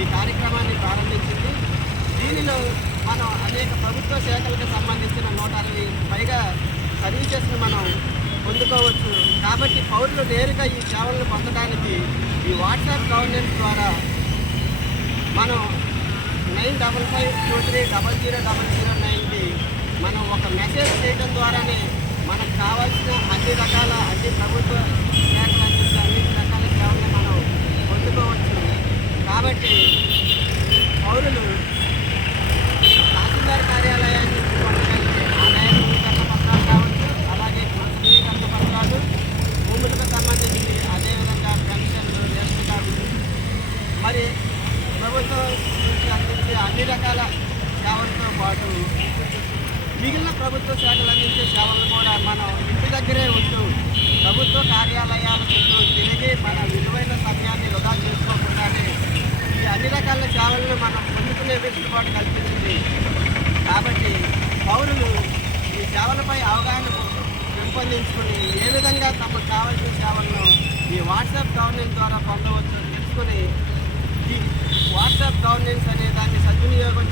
ఈ కార్యక్రమాన్ని ప్రారంభించింది. దీనిలో మనం అనేక ప్రభుత్వ శాఖలకు సంబంధించిన 160 పైగా సర్వీసెస్ను మనం పొందుకోవచ్చు. కాబట్టి పౌరులు నేరుగా ఈ సేవలను పొందడానికి ఈ వాట్సాప్ గవర్నెన్స్ ద్వారా మనం 9552300009కి మనం ఒక మెసేజ్ చేయడం ద్వారానే మనకు కావాల్సిన అన్ని ప్రభుత్వ శాఖలు అందించిన అన్ని రకాల సేవలను మనం పొందుకోవచ్చు. కాబట్టి పౌరులు తహసీల్దార్ కార్యాలయాన్ని పొందగలిగే ఆదాయ ధృవీకరణ పత్రాలు కావచ్చు, అలాగే గృహ ధృవీకరణ పత్రాలు, భూములకు సంబంధించి అదేవిధంగా పెన్షన్లు, రేషన్ కార్డులు, మరి ప్రభుత్వం నుంచి అందించే అన్ని రకాల సేవలతో పాటు మిగిలిన ప్రభుత్వ శాఖలు అందించే సేవలను కూడా మనం ఇంటి దగ్గరే ఉంటూ ప్రభుత్వ కార్యాలయాల చుట్టూ తిరిగి మన విలువైన సమయాన్ని వృధా చేసుకోకుండానే ఈ అన్ని రకాల సేవలను మనం పొందుకునే వెసులుబాటు కల్పించింది. కాబట్టి పౌరులు ఈ సేవలపై అవగాహన పెంపొందించుకుని ఏ విధంగా తమకు కావాల్సిన సేవలను ఈ వాట్సాప్ గవర్నెన్స్ ద్వారా పొందవచ్చు తెలుసుకుని ఈ వాట్సాప్ గవర్నెన్స్ అనే దాన్ని సద్వినియోగం